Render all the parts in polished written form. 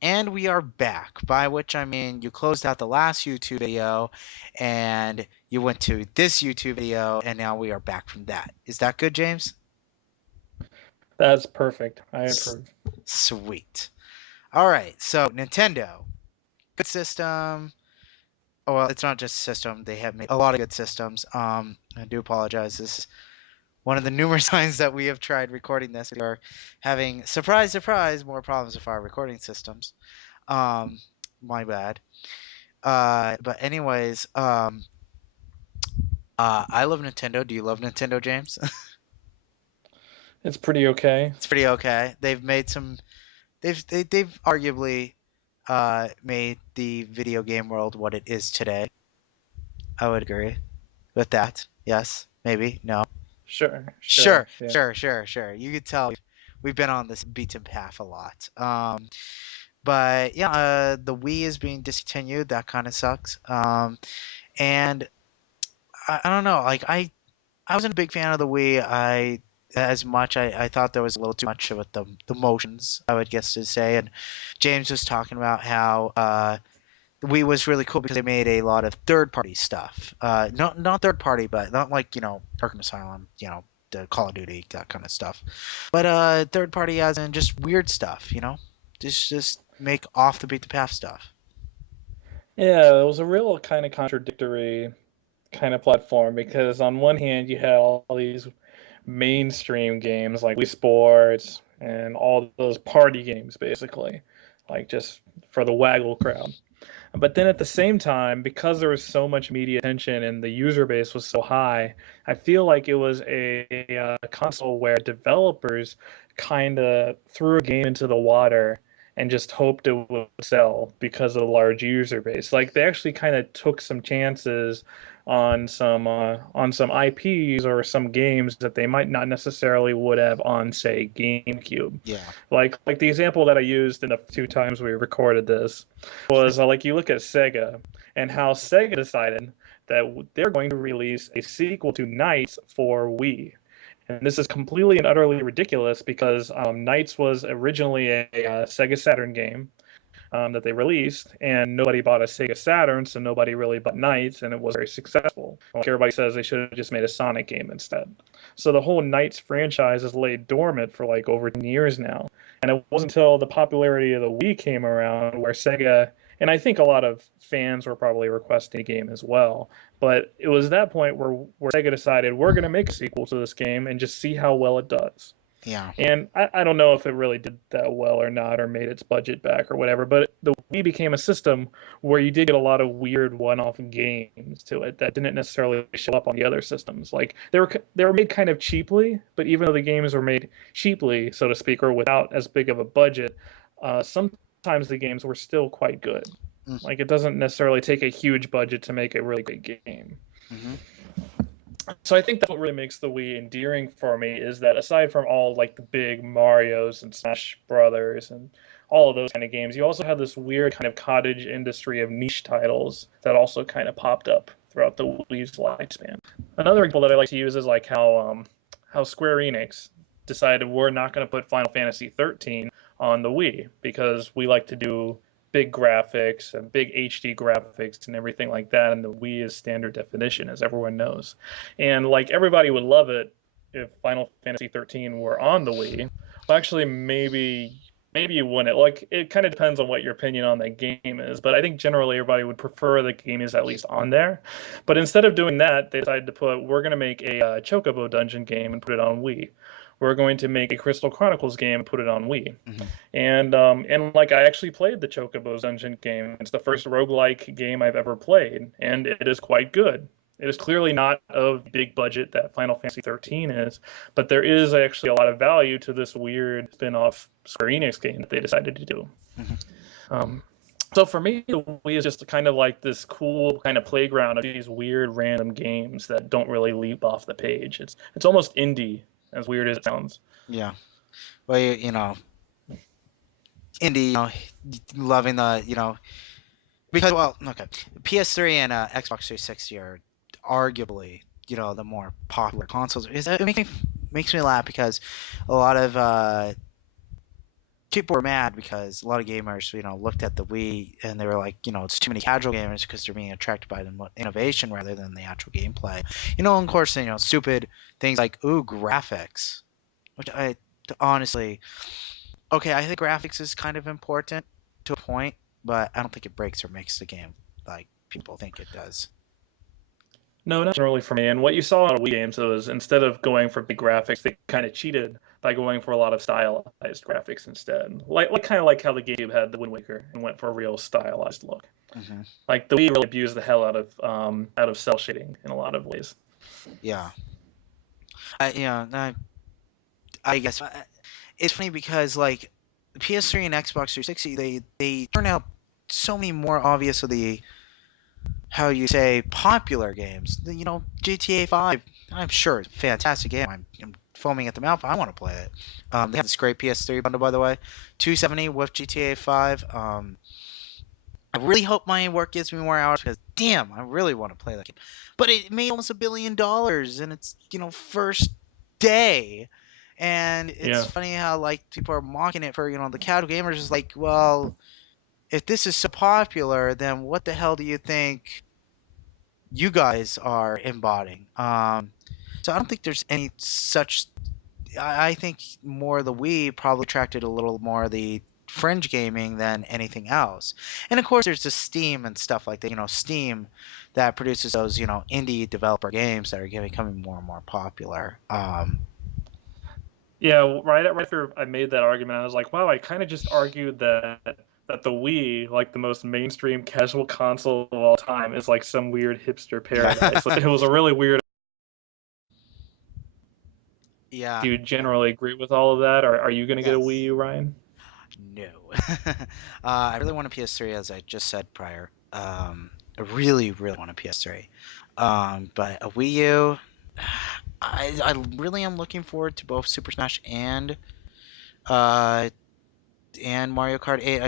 And we are back, by which I mean you closed out the last YouTube video and you went to this YouTube video, and now we are back from that. Is that good, James? That's perfect. I S- approve. Sweet. All right, so Nintendo, good system. Oh, well, it's not just a system. They have made a lot of good systems. I do apologize. This is one of the numerous times that we have tried recording this. We are having, surprise, surprise, more problems with our recording systems. Um, my bad. But anyways, I love Nintendo. Do you love Nintendo, James? It's pretty okay. It's pretty okay. They've made some. They've arguably made the video game world what it is today. I would agree with that. Yes, maybe, no. Sure, Sure, yeah. sure. You could tell we've been on this beaten path a lot. But yeah, the Wii is being discontinued. That kind of sucks. And I don't know. Like I wasn't a big fan of the Wii. As much I thought there was a little too much with the motions, I would guess to say. And James was talking about how the Wii was really cool because they made a lot of third party stuff. Not third party, but not like Arkham Asylum, the Call of Duty, that kind of stuff. But third party as in just weird stuff, just make off the beat the path stuff. Yeah, it was a real kind of contradictory kind of platform because on one hand you had all these mainstream games like Wii Sports and all those party games basically, like just for the waggle crowd. But then at the same time, because there was so much media attention and the user base was so high, I feel like it was a console where developers kind of threw a game into the water and just hoped it would sell because of the large user base. Like they actually kind of took some chances on some IPs or some games that they might not necessarily would have on say GameCube. Yeah. Like the example that I used in the two times we recorded this was like you look at Sega and how Sega decided that they're going to release a sequel to Knights for Wii. And this is completely and utterly ridiculous because Knights was originally a Sega Saturn game that they released, and nobody bought a Sega Saturn, so nobody really bought Knights, and it was very successful. Like everybody says, they should have just made a Sonic game instead. So the whole Knights franchise has laid dormant for like over 10 years now, and it wasn't until the popularity of the Wii came around where Sega, and I think a lot of fans were probably requesting a game as well, but it was that point where Sega decided we're going to make a sequel to this game and just see how well it does. Yeah. And I don't know if it really did that well or not, or made its budget back or whatever. But the Wii became a system where you did get a lot of weird one-off games to it that didn't necessarily show up on the other systems. Like they were made kind of cheaply, but even though the games were made cheaply, so to speak, or without as big of a budget, sometimes the games were still quite good. Mm-hmm. Like it doesn't necessarily take a huge budget to make a really great game. Mm-hmm. So I think that's what really makes the Wii endearing for me is that aside from all like the big Mario's and Smash Brothers and all of those kind of games, you also have this weird kind of cottage industry of niche titles that also kind of popped up throughout the Wii's lifespan. Another example that I like to use is like how Square Enix decided we're not going to put Final Fantasy 13 on the Wii because we like to do big graphics and big HD graphics and everything like that. And the Wii is standard definition, as everyone knows. And like everybody would love it if Final Fantasy 13 were on the Wii. Well, actually, maybe you wouldn't. Like it kind of depends on what your opinion on that game is. But I think generally everybody would prefer the game is at least on there. But instead of doing that, they decided to put we're going to make a Chocobo Dungeon game and put it on Wii. We're going to make a Crystal Chronicles game and put it on Wii. Mm-hmm. And like I actually played the Chocobo Dungeon game. It's the first roguelike game I've ever played, and it is quite good. It is clearly not of the big budget that Final Fantasy 13 is, but there is actually a lot of value to this weird spin-off Square Enix game that they decided to do. Mm-hmm. Um, so for me, the Wii is just kind of like this cool kind of playground of these weird random games that don't really leap off the page. It's almost indie, as weird as it sounds. Yeah. Well, indie, loving because, well, okay, PS3 and Xbox 360 are arguably, the more popular consoles. It makes me laugh because a lot of people were mad because a lot of gamers, looked at the Wii and they were like, it's too many casual gamers because they're being attracted by the innovation rather than the actual gameplay. Of course, stupid things like, ooh, graphics, which I honestly, okay, I think graphics is kind of important to a point, but I don't think it breaks or makes the game like people think it does. No, not really for me. And what you saw on Wii games was instead of going for big graphics, they kind of cheated by going for a lot of stylized graphics instead. Like kind of like how the GameCube had the Wind Waker and went for a real stylized look. Hmm. Like the Wii really abused the hell out of cell shading in a lot of ways. Yeah, I guess it's funny because like PS3 and Xbox 360, they turn out so many more obvious of the how you say popular games. GTA 5. I'm sure it's a fantastic game. I'm foaming at the mouth. I want to play it. They have this great PS3 bundle, by the way, 270 with GTA 5. I really hope my work gives me more hours because damn, I really want to play that game. But it made almost $1 billion in its first day, and it's Yeah. funny how like people are mocking it for the casual gamers is like, well, if this is so popular, then what the hell do you think you guys are embodying? So I don't think there's any such. I think more the Wii probably attracted a little more of the fringe gaming than anything else. And of course, there's the Steam and stuff like that. Steam that produces those indie developer games that are becoming more and more popular. Yeah, right after I made that argument, I was like, wow, I kind of just argued that the Wii, like the most mainstream casual console of all time, is like some weird hipster paradise. Yeah. It was a really weird. Yeah. Do you generally agree with all of that, or are you going to get a Wii Yes. U, Ryan? No. I really want a PS3, as I just said prior. I really, really want a PS3. But a Wii U, I really am looking forward to both Super Smash uh, and Mario Kart 8.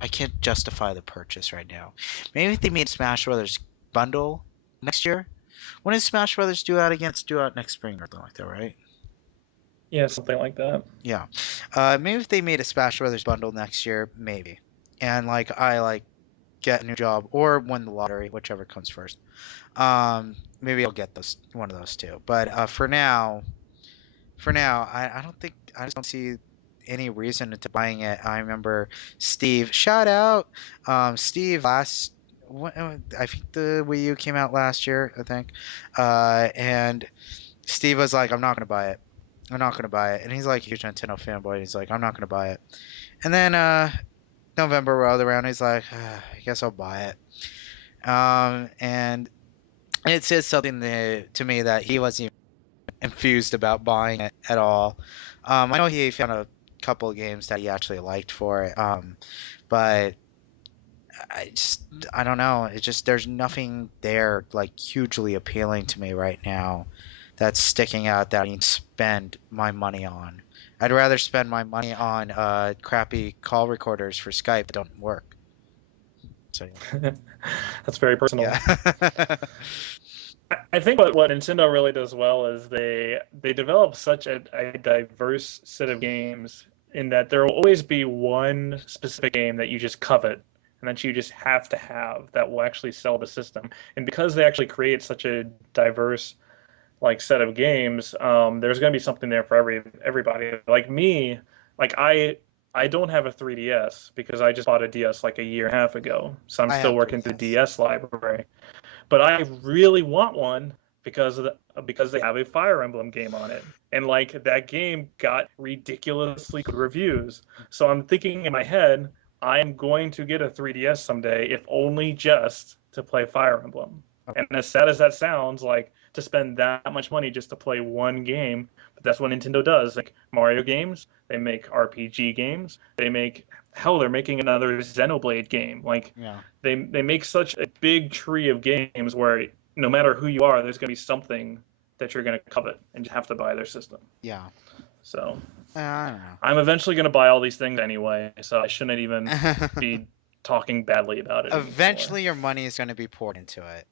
I can't justify the purchase right now. Maybe if they made Smash Brothers bundle next year. When is Smash Brothers due out again? It's due out next spring or something like that, right? Yeah, something like that. Yeah. Maybe if they made a Smash Brothers bundle next year, maybe. And like I like get a new job or win the lottery, whichever comes first. Maybe I'll get those one of those two. But for now, I don't think I just don't see any reason into buying it. I remember Steve, shout out, Steve I think the Wii U came out last year, I think, and Steve was like, "I'm not gonna buy it. I'm not gonna buy it," and he's like a huge Nintendo fanboy. He's like, "I'm not gonna buy it," and then November rolled around. He's like, "I guess I'll buy it," and it says something to me that he wasn't enthused about buying it at all. I know he found a couple of games that he actually liked for it, but I just I don't know. It's just there's nothing there like hugely appealing to me right now that's sticking out that I need to spend my money on. I'd rather spend my money on crappy call recorders for Skype that don't work. So That's very personal. yeah. I think what Nintendo really does well is they develop such a diverse set of games in that there will always be one specific game that you just covet and that you just have to have that will actually sell the system. And because they actually create such a diverse like set of games, there's going to be something there for everybody. Like me, like I don't have a 3DS because I just bought a DS like a year and a half ago, so I'm I still have working through the 3DS. DS library. But I really want one because they have a Fire Emblem game on it, and like that game got ridiculously good reviews. So I'm thinking in my head, I am going to get a 3DS someday, if only just to play Fire Emblem. And as sad as that sounds, like to spend that much money just to play one game, but that's what Nintendo does. Like Mario games, they make RPG games, they make hell, they're making another Xenoblade game. Like Yeah. they make such a big tree of games where no matter who you are, there's going to be something that you're going to covet and just have to buy their system. Yeah. So I don't I'm eventually going to buy all these things anyway, so I shouldn't even know. be talking badly about it anymore. Eventually, your money is going to be poured into it.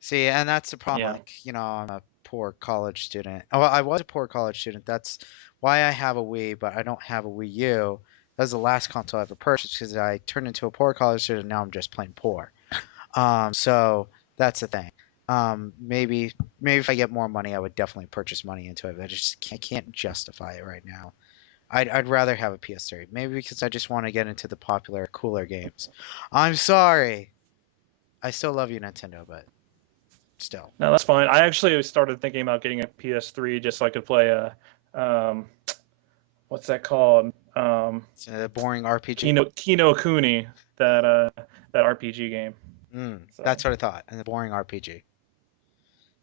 See, and that's the problem. Yeah. Like, I'm a poor college student. Oh, well, I was a poor college student. That's why I have a Wii, but I don't have a Wii U That was the last console I ever purchased because I turned into a poor college student. Now I'm just plain poor. So that's the thing. Maybe if I get more money, I would definitely purchase money into it. But I can't justify it right now. I'd rather have a PS3. Maybe because I just want to get into the popular, cooler games. I'm sorry. I still love you, Nintendo, but still. No, that's fine. I actually started thinking about getting a PS3 just so I could play a what's that called? It's a boring RPG. Kino Kuni, that RPG game. So That's what I thought. And the boring RPG.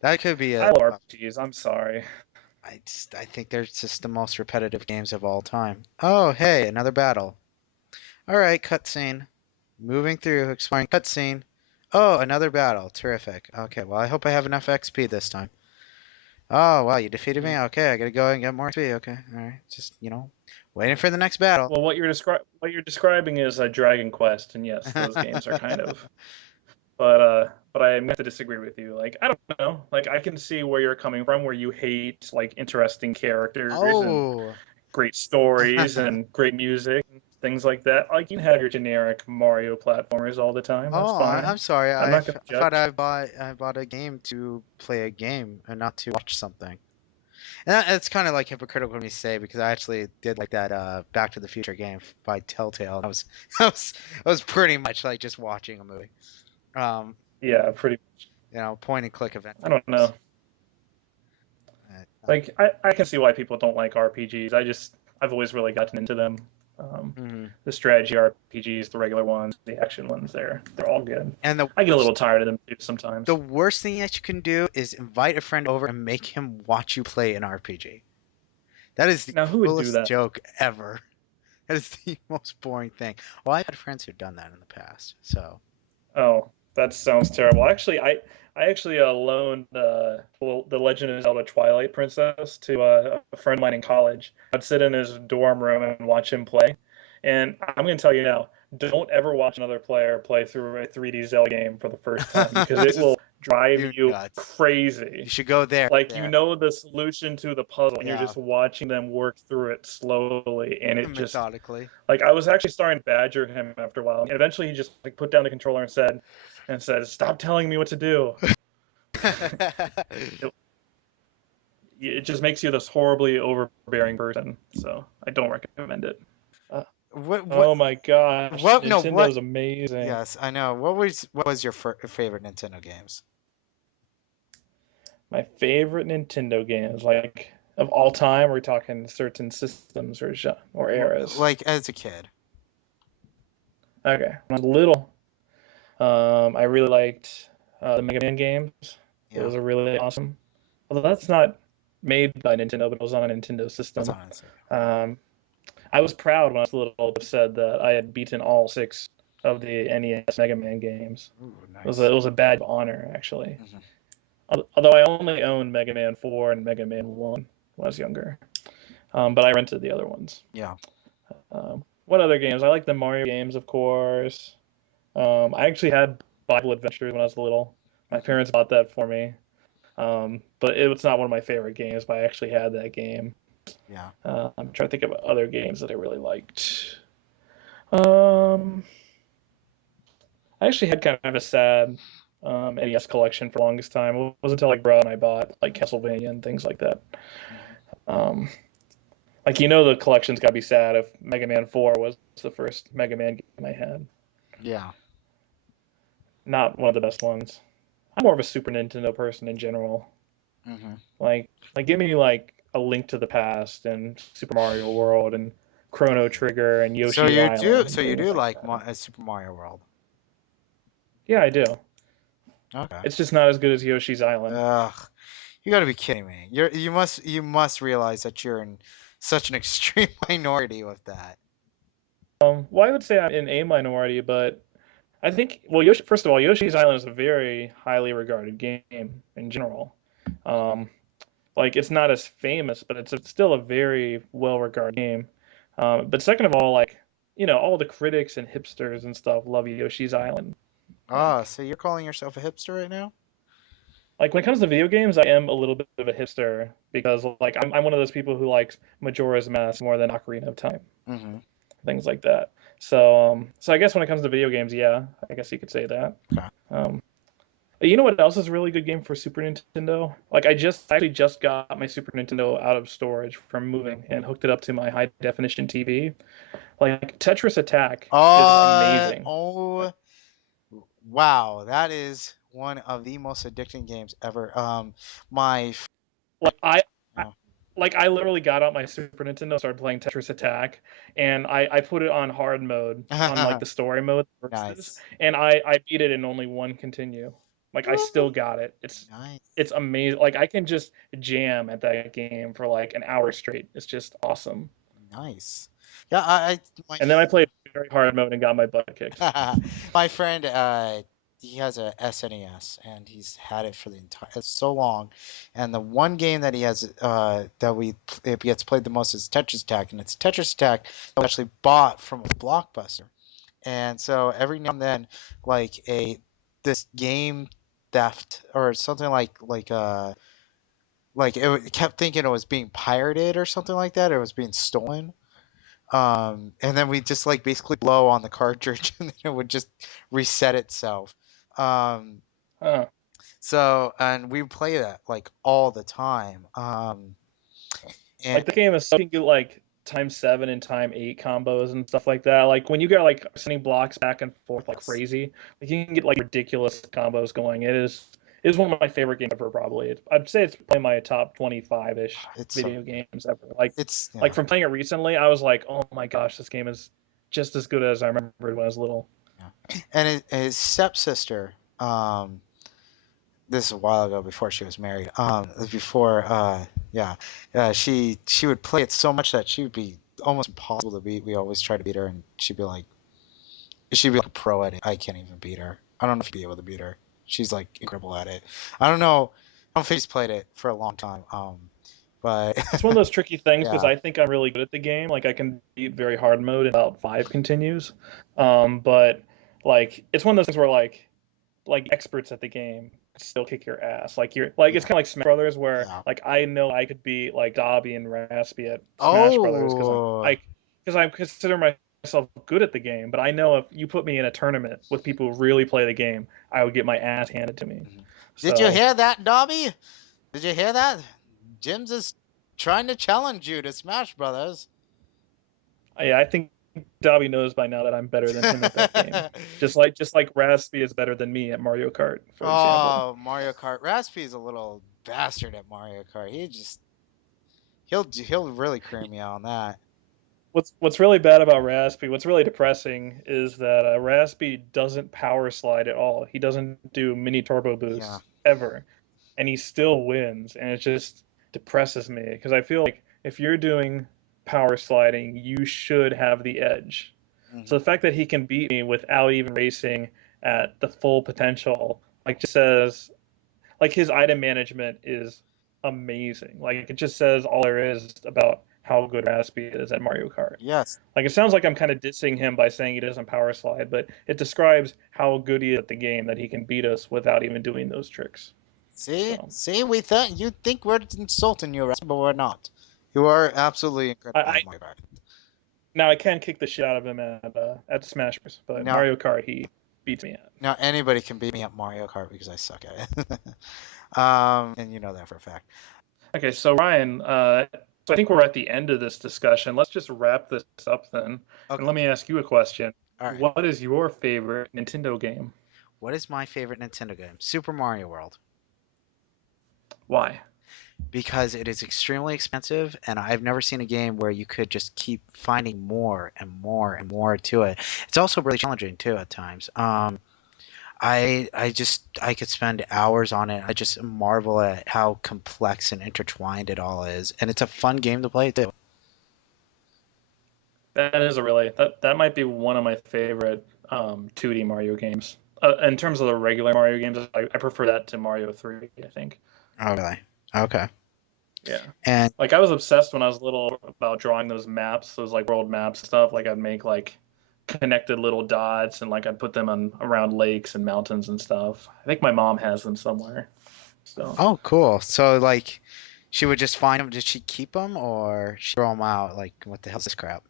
That could be I a. love RPGs. I'm sorry. I think they're just the most repetitive games of all time. Oh, hey, another battle. All right, cutscene. Moving through, exploring cutscene. Oh, another battle. Terrific. Okay, well, I hope I have enough XP this time. Oh, wow, you defeated me? Okay, I gotta go and get more XP. Okay, alright. Just, waiting for the next battle. Well, what you're describing is a Dragon Quest, and yes, those games are kind of. But I have to disagree with you. Like I don't know. Like I can see where you're coming from, where you hate like interesting characters and Oh. great stories and great music, things like that. Like you can have your generic Mario platformers all the time. That's Oh, fine. I'm sorry. I'm not gonna I thought judge. I bought a game to play a game and not to watch something. And it's kind of like hypocritical of me to say because I actually did like that Back to the Future game by Telltale. That was that was pretty much like just watching a movie. Um, Yeah, pretty. point and click event. I don't know. Uh, Like I can see why people don't like RPGs. I've always really gotten into them. Um, mhm. the strategy RPGs, the regular ones, the action ones, they're all good. And the I get a little worst, tired of them too the sometimes. worst thing that you can do is invite a friend over and make him watch you play an RPG. That is the Now, who would do cruelest that? joke ever. That is the most boring thing. Well, I've had friends who've done that in the past, so. Oh, that sounds terrible. Actually, I actually loaned well, The Legend of Zelda Twilight Princess to a friend of mine in college. I'd sit in his dorm room and watch him play. And I'm going to tell you now, don't ever watch another player play through a 3D Zelda game for the first time because it will Just drive you you nuts. You crazy. should go there. Like you There. know the solution to the puzzle and you're Yeah. just watching them work through it slowly and it just Methodically. like I was actually starting to badger him after a while. And eventually he just like put down the controller and said, "Stop telling me what to do." it, it just makes you this horribly overbearing person. So I don't recommend it. Uh, What oh my gosh, what no what Nintendo's amazing. yes, I know. What was your favorite Nintendo games? My favorite Nintendo games, like of all time, we're talking certain systems or eras. Like as a kid. Okay, when I was little, I really liked the Mega Man games. Yeah. Those are really awesome. Although that's not made by Nintendo, but it was on a Nintendo That's system. honestly. Um, I was proud when I was little to have said that I had beaten all six of the NES Mega Man games. Ooh, It nice. was a badge of honor, actually. Mhm. Although I only owned Mega Man 4 and Mega Man 1 when I was younger. But I rented the other ones. Yeah. What other games? I like the Mario games, of course. I actually had Bible Adventures when I was little. My Mhm. parents bought that for me. But it was not one of my favorite games, but I actually had that game. Yeah. I'm trying to think of other games that I really liked. Um, I actually had kind of a sad NES collection for the longest time. It wasn't until like bro and I bought like Castlevania and things like that. Mhm. Um, like the collection's got to be sad if Mega Man 4 was the first Mega Man game I had. Yeah. Not one of the best ones. I'm more of a Super Nintendo person in general. Hmm. Like give me like a Link to the Past and Super Mario World and Chrono Trigger and So Yoshi's you do Island and so you things do like like that. Super Mario World. Yeah, I do. Okay. It's just not as good as Yoshi's Island. Ugh. You gotta be kidding me. You must realize that you're in such an extreme minority with that. Well, I would say I'm in a minority, but I think well, first of all, Yoshi's Island is a very highly regarded game in general. Um, like it's not as famous, but still a very well regarded game. But second of all, like all the critics and hipsters and stuff love Yoshi's Island. Ah, Like so you're calling yourself a hipster right now? like when it comes to video games, I am a little bit of a hipster because like I'm one of those people who likes Majora's Mask more than Ocarina of Time. Hmm. things like that. So I guess when it comes to video games, yeah, I guess you could say that. Okay. Um, you know what else is a really good game for Super Nintendo? Like I actually just got my Super Nintendo out of storage from moving and hooked it up to my high definition TV. Like Tetris Attack is amazing. Oh, wow. That is one of the most addicting games ever. My, Like I oh, like I literally got out my Super Nintendo, started playing Tetris Attack, and I put it on hard mode on like the story mode versus, nice. and I beat it in only one continue. Like I still got it. Nice. It's amazing. Like I can just jam at that game for like an hour straight. It's just awesome. Nice. Yeah, I my And then I played very hard mode and got my butt kicked. my friend, he has a SNES and he's had it for the entire it's so long, and the one game that he has that we it gets played the most is Tetris Attack, and it's Tetris Attack that we actually bought from a Blockbuster, and so every now and then, like a this game theft or something like it kept thinking it was being pirated or something like that, or it was being stolen. And then we just like basically blow on the cartridge and then it would just reset itself. Um, Huh. so and we play that like all the time. And Like the game is so you can get like time 7 and time 8 combos and stuff like that. Like when you get like sending blocks back and forth like crazy, like you can get like ridiculous combos going. It is one of my favorite games ever. Probably I'd say it's probably my top 25 ish it's so video games ever. Like yeah, from playing it recently, I was like, oh my gosh, this game is just as good as I remembered when I was little. yeah. And his stepsister, this is a while ago before she was married. Before yeah, she would play it so much that she would be almost impossible to beat. We always try to beat her, and she'd be like a pro at it. I can't even beat her. I don't know if you'd be able to beat her. She's like incredible at it. I don't know. I don't think she's played it for a long time. But It's one of those tricky things because yeah, I think I'm really good at the game. Like I can beat very hard mode in about 5 continues. But like it's one of those things where like experts at the game still kick your ass. Like you're like it's yeah, kind of like Smash Brothers where yeah. like I know I could beat like Dobby and Raspy at Smash Brothers Oh, because I consider myself good at the game, but I know if you put me in a tournament with people who really play the game, I would get my ass handed to me. mhm. Did you So hear that, Dobby? Did you hear that? Jim's is trying to challenge you to Smash Brothers. yeah, I think Dobby knows by now that I'm better than him at that game. Just like Raspy is better than me at Mario Kart, for example. Oh, Mario Kart. Raspy's a little bastard at Mario Kart. He'll really cream me out on that. What's really bad about Raspy, what's really depressing is that Raspy doesn't power slide at all. He doesn't do mini turbo Yeah. boosts ever, and he still wins, and it just depresses me because I feel like if you're doing power sliding, you should have the edge. So Hmm. the fact that he can beat me without even racing at the full potential, like just says like his item management is amazing. Like it just says all there is about how good Raspy is at Mario Kart. Yes. Like it sounds like I'm kind of dissing him by saying he doesn't power slide, but it describes how good he is at the game that he can beat us without even doing those tricks. See, So see, we thought you think we're insulting you, but we're not. You are absolutely incredible I at Mario Kart. now I can kick the shit out of him at Smash Bros, but Now, Mario Kart he beats me at. now anybody can beat me at Mario Kart because I suck at it. And you know that for a fact. Okay, so Ryan, so I think we're at the end of this discussion. Let's just wrap this up then, and Okay. let me ask you a question. All right. What is your favorite Nintendo game? What is my favorite Nintendo game? Super Mario World. Why? Because it is extremely expensive, and I've never seen a game where you could just keep finding more and more and more to it. It's also really challenging too at times. I could spend hours on it. I just marvel at how complex and intertwined it all is, and it's a fun game to play too. That is a really that might be one of my favorite 2D Mario games. In terms of the regular Mario games, I prefer that to Mario 3, I think. Oh, really? Okay. Yeah. And Like I was obsessed when I was little about drawing those maps, those like world maps and stuff. Like I'd make like connected little dots and like I'd put them on around lakes and mountains and stuff. I think my mom has them somewhere. So oh, cool. So like, she would just find them. Did she keep them or she throw them out? Like, what the hell's this crap?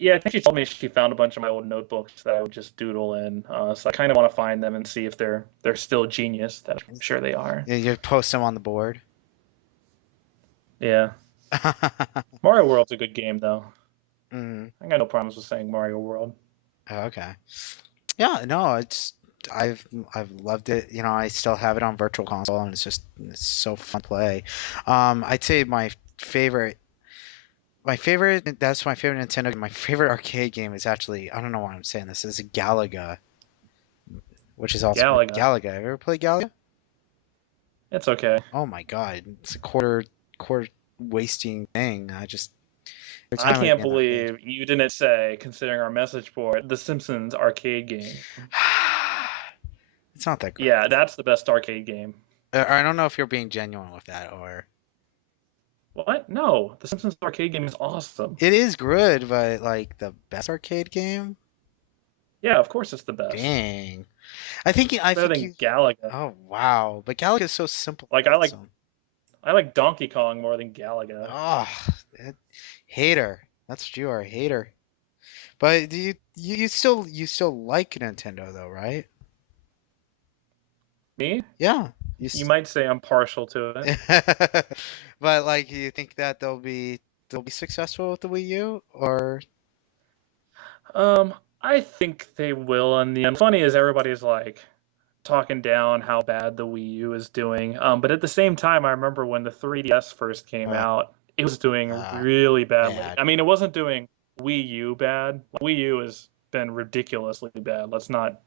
Yeah, I think she told me she found a bunch of my old notebooks that I would just doodle in. So I kind of want to find them and see if they're still genius. That I'm sure they are. You post them on the board. Yeah, Mario World's a good game though. Mm, I got no problems with saying Mario World. okay. Yeah, no, I've I've loved it. You know, I still have it on Virtual Console, and it's so fun to play. I'd say that's my favorite Nintendo game. My favorite arcade game is actually, I don't know why I'm saying this, is Galaga, which is also Galaga, Galaga. Have you ever played Galaga? it's okay. Oh my God, it's a quarter wasting thing. Every I time I can't get in that game. believe you didn't say, considering our message board, The Simpsons arcade game. It's not that great. Yeah, that's the best arcade game. I don't know if you're being genuine with that, or What? No, The Simpsons arcade game is awesome. it is good, but like the best arcade game? Yeah, of course it's the best. Dang. I Better think than you. Galaga. Oh wow, but Galaga is so simple. Like Awesome. I like Donkey Kong more than Galaga. Oh, that, hater. That's what you are, a hater. But you still like Nintendo though, right? Me? Yeah. You might say I'm partial to it. But like, you think that they'll be successful with the Wii U, or I think they will in the end. Funny is everybody's like talking down how bad the Wii U is doing. But at the same time, I remember when the 3DS first came uh, out, it was doing uh, really badly. bad? I mean, it wasn't doing Wii U bad. Wii U has been ridiculously bad. Let's not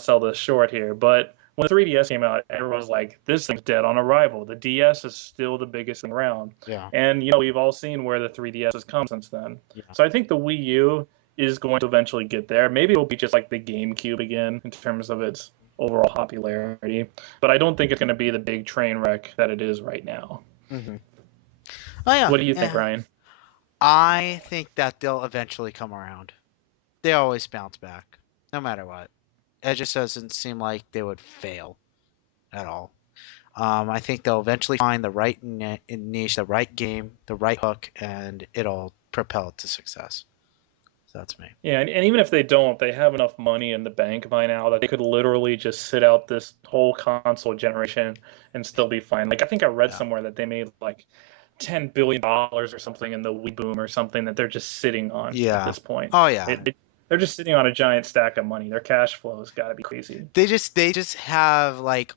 sell this short here. But when the 3DS came out, everyone was like, "This thing's dead on arrival." The DS is still the biggest thing around, Yeah. and we've all seen where the 3DS has come since then. Yeah. So I think the Wii U is going to eventually get there. Maybe it'll be just like the GameCube again in terms of its overall popularity, but I don't think it's going to be the big train wreck that it is right now. Hmm. Oh yeah. What do you think, Yeah. Ryan? I think that they'll eventually come around. They always bounce back, no matter what. It just doesn't seem like they would fail at all. I think they'll eventually find the right niche, the right game, the right hook, and it'll propel it to success. So that's me. Yeah, and even if they don't, they have enough money in the bank by now that they could literally just sit out this whole console generation and still be fine. Like I think I read Yeah. somewhere that they made like $10 billion or something in the Wii boom or something that they're just sitting on Yeah. at this point. Oh yeah. They're just sitting on a giant stack of money. Their cash flow has got to be crazy. They just have like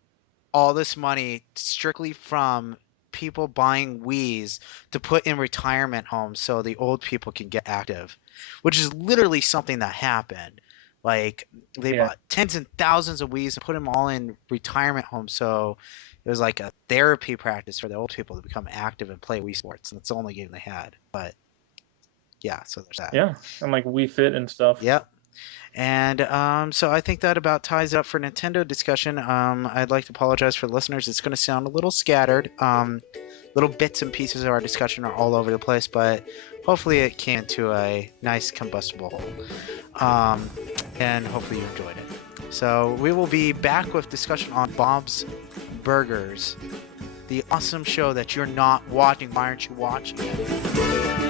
all this money strictly from people buying Wii's to put in retirement homes so the old people can get active, which is literally something that happened. Like they Yeah. bought tens and thousands of Wii's and put them all in retirement homes, so it was like a therapy practice for the old people to become active and play Wii Sports, and it's the only game they had. But yeah, so there's that. Yeah, and like Wii Fit and stuff. Yep. And so I think that about ties it up for Nintendo discussion. I'd like to apologize for the listeners. It's going to sound a little scattered. Little bits and pieces of our discussion are all over the place, but hopefully it came to a nice combustible whole. And hopefully you enjoyed it. So we will be back with discussion on Bob's Burgers, the awesome show that you're not watching. Why aren't you watching it?